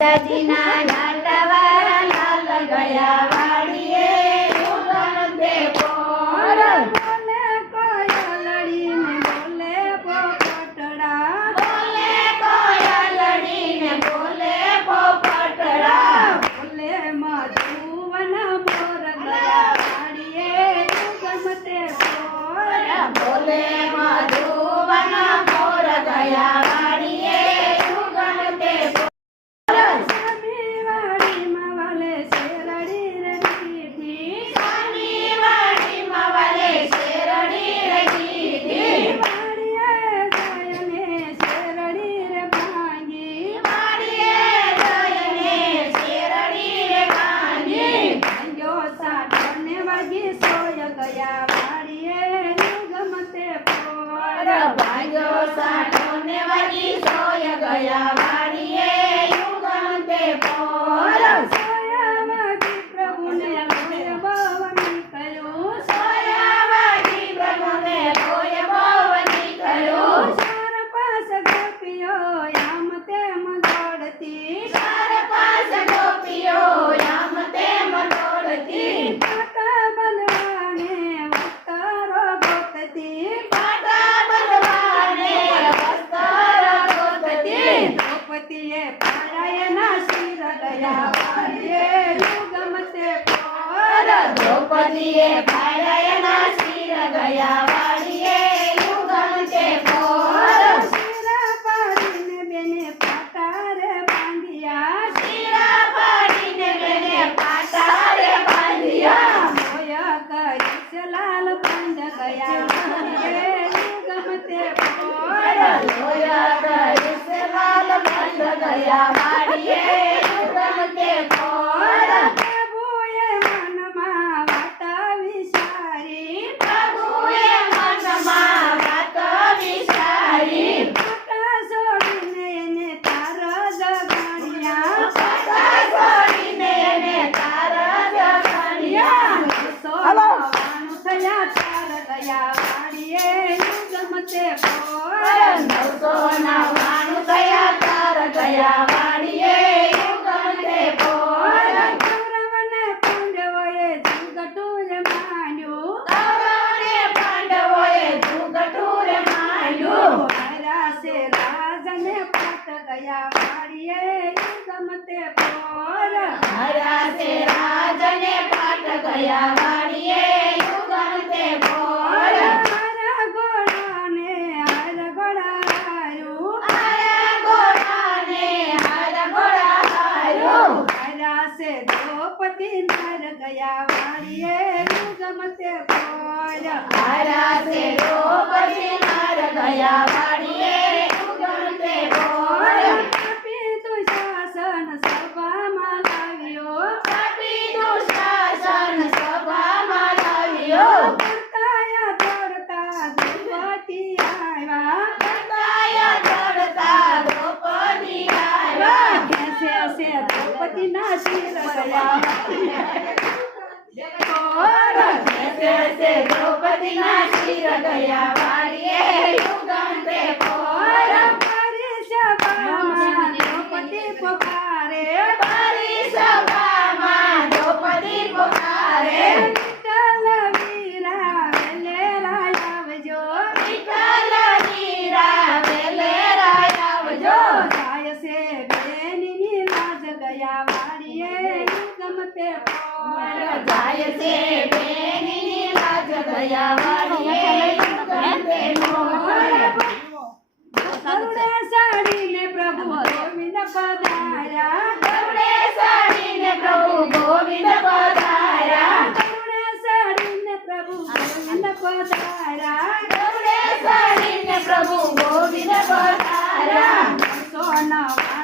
સજીના નાટવા લાલ ગયા વાડીએ યુગન તે પોર બોલે કોયલડીને બોલે પોપટડા બોલે કોયલડીને બોલે પોપટડા બોલે મધુવન મોર ગયા વાડીએ યુગન તે પોર બોલે મધુવન મોર ગયા વાડીએ યુગન તે પોર ભાગ્યો સાઠો ને વાગી સોય ગયા વાડીએ યુગન તે પોર સોયાવાગી પ્રભુને લોય ભવની કહ્યું સોયાવાગી પ્રભુને લોય ભવની કહ્યું ચાર પાંચ ગોપીઓ આમ તેમ દોડતી ચાર પાંચ ગોપીઓ આમ તેમ દોડતી પાટા બનવાને વસ્ત્રો ગોતતી દ્રૌપદીએ પારાયના શિર ગયા વાડીએ યુગમ તે પોર દ્રૌપદીએ પારાયના શિર ગયા વાડીએ યુગમ તે પોર શિરા પાડીને બેને પાટારે બાંધ્યા શિરા પાડીને બેને પાટારે બાંધ્યા મોય કરી લાલ બંધ ગયા વાડીએ યુગમ તે પોર મોય કરી લાલ બંધ ગયા વાડીએ યુગમ તે પોર પ્રભુએ મનમાં વાત વિચારી પ્રભુએ મનમાં વાત વિચારી પાટા છોડીને એને તાર જગાડ્યા પાટા છોડીને એને તાર જગાડ્યા સોવાનું થયા તાર ગયા વાડીએ યુગમ તે પોર 999 થયા તાર ગયા વાડીએ યુગમ તે પોર કૌરવને પાંડવોએ જુગટુર માંડ્યું કૌરવને પાંડવોએ જુગટુર માંડ્યું હરાશે રાજને પાટ ગયા વાડીએ યુગમ તે પોર હરાશે રાજને પાટ ગયા વાડીએ યુગમ તે પોર હરા ઘોડાને હર ઘોડાયું હરાશે દ્રૌપદી નર ગયા વાડીએ યુગમ તે પોર હરાશે દ્રૌપદી નર ગયા વાડીએ યુગમ તે પોર કપી દુશાસન સભામાં લાવ્યો કપી દુશાસન સભામાં લાવ્યો કરતાયા દોડતા દ્રૌપદી આવ્યા કરતાયા દોડતા દ્રૌપદી આવ્યા કેસે દ્રૌપદીના શિર ગયા પોર કેસે દ્રૌપદીના શિર ગયા વાડીએ યુગમ તે પોર પરિસભામાં દ્રૌપદી પુકારે પરિસભામાં દ્રૌપદી પુકારે વિઠ્ઠલ વીરા વેલેરા આવજો વિઠ્ઠલ વીરા વેલેરા આવજો જાય છે બેનની લાજ ગયા વાડીએ યુગમ તે પોર જાય છે બેનની લાજ ગયા વાડીએ યુગમ તે પોર ગરુડે સાડીને પ્રભુ ગોવિંદ પધાર્યા ગરુડે સાડીને પ્રભુ ગોવિંદ પધાર્યા ગરુડે સાડીને પ્રભુ ગોવિંદ પધાર્યા ગરુડે સાડીને પ્રભુ ગોવિંદ પધાર્યા સોના